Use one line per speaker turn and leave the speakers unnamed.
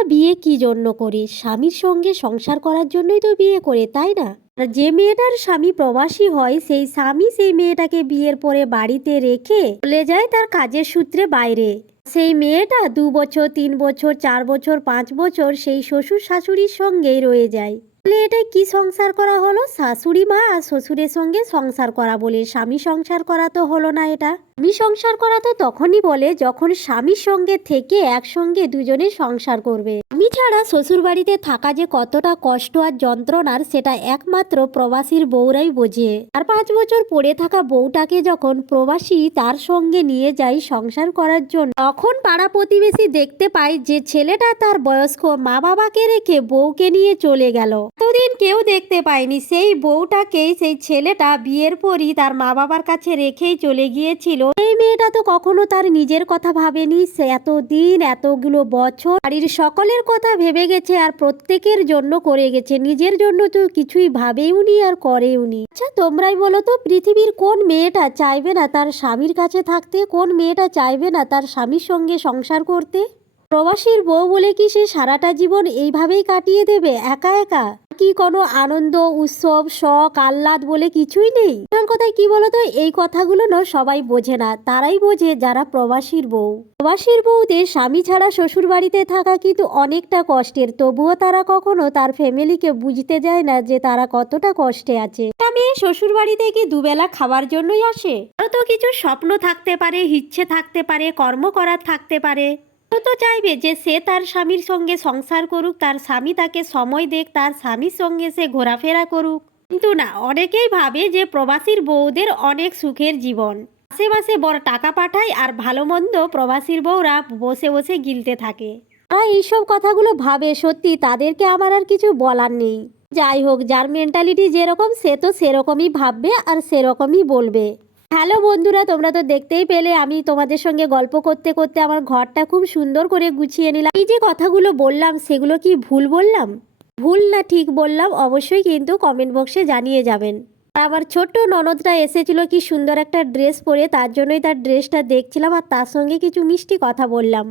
মেয়েটা বিয়ে কি জন্য করে স্বামীর সঙ্গে সংসার করার জন্যই তো বিয়ে করে, তাই না? যে মেয়েটার স্বামী প্রবাসী হয়, সেই স্বামী সেই মেয়েটাকে বিয়ের পরে বাড়িতে রেখে চলে যায় তার কাজের সূত্রে বাইরে। সেই মেয়েটা দু বছর, তিন বছর, চার বছর, পাঁচ বছর সেই শ্বশুর শাশুড়ির সঙ্গেই রয়ে যায়। তাহলে এটা কি সংসার করা হলো? শাশুড়ি মা আর শ্বশুরের সঙ্গে সংসার করা বলে স্বামী সংসার করা তো হলো না এটা। স্বামী সংসার করা তো তখনই বলে যখন স্বামীর সঙ্গে থেকে একসঙ্গে দুজনে সংসার করবে। স্বামী ছাড়া শ্বশুর বাড়িতে থাকা যে কতটা কষ্ট আর যন্ত্রণার, সেটা একমাত্র প্রবাসীর বউরাই বোঝে। আর পাঁচ বছর পড়ে থাকা বউটাকে যখন প্রবাসী তার সঙ্গে নিয়ে যায় সংসার করার জন্য, তখন পাড়া প্রতিবেশী দেখতে পায় যে ছেলেটা তার বয়স্ক মা বাবাকে রেখে বউকে নিয়ে চলে গেল। এতদিন কেউ দেখতে পায়নি, সেই বউটাকেই সেই ছেলেটা বিয়ের পরই তার মা বাবার কাছে রেখেই চলে গিয়েছিল। এই মেয়েটা তো কখনো তার নিজের কথা ভাবেনি, সে এতদিন, এতগুলো বছর বাড়ির সকলের কথা ভেবে গেছে আর প্রত্যেকের জন্য করে গেছে। নিজের জন্য তো কিছুই ভাবেও নি আর করেও নি। আচ্ছা তোমরাই বলো তো, পৃথিবীর কোন মেয়েটা চাইবে না তার স্বামীর কাছে থাকতে? কোন মেয়েটা চাইবে না তার স্বামীর সঙ্গে সংসার করতে? প্রবাসীর বউ বলে কি সে সারাটা জীবন এইভাবেই কাটিয়ে দেবে? একা একা? কি কোনো আনন্দ, উৎসব, শখ, আহ্লাদ বলে কিছুই নেই? কথায় কি বলতো? এই কথাগুলো না সবাই বোঝে না। তারাই বোঝে যারা প্রবাসীর বউ। প্রবাসীর বউদের স্বামী ছাড়া শ্বশুর বাড়িতে থাকা কিন্তু অনেকটা কষ্টের। তবুও তারা কখনো তার ফ্যামিলিকে বুঝতে যায় না যে তারা কতটা কষ্টে আছে। মেয়ে শ্বশুর বাড়িতে কি দুবেলা খাওয়ার জন্যই আসে। তো কিছু স্বপ্ন থাকতে পারে, ইচ্ছে থাকতে পারে, কর্ম করার থাকতে পারে। তো চাইবে যে সে তার স্বামীর সঙ্গে সংসার করুক, তার স্বামী তাকে সময় দেখ তার স্বামীর সঙ্গে সে ঘোরাফেরা করুক। কিন্তু না, অনেকেই ভাবে যে প্রবাসীর বউদের অনেক সুখের জীবন। মাসে বড় টাকা পাঠায় আর ভালো মন্দ প্রবাসীর বউরা বসে বসে গিলতে থাকে। তারা এইসব কথাগুলো ভাবে, সত্যি তাদেরকে আমার আর কিছু বলার নেই। যাই হোক, যার মেন্টালিটি যেরকম, সে তো সেরকমই ভাববে আর সেরকমই বলবে। হ্যালো বন্ধুরা, তোমরা তো দেখতেই পেলে আমি তোমাদের সঙ্গে গল্প করতে করতে আমার ঘরটা খুব সুন্দর করে গুছিয়ে নিলাম। এই যে কথাগুলো বললাম, সেগুলো কি ভুল বললাম? ভুল না ঠিক বললাম, অবশ্যই কিন্তু কমেন্ট বক্সে জানিয়ে যাবেন। আর আমার ছোট্ট ননদটা এসেছিল কি সুন্দর একটা ড্রেস পরে, তার জন্যই তার ড্রেসটা দেখছিলাম আর তার সঙ্গে কিছু মিষ্টি কথা বললাম।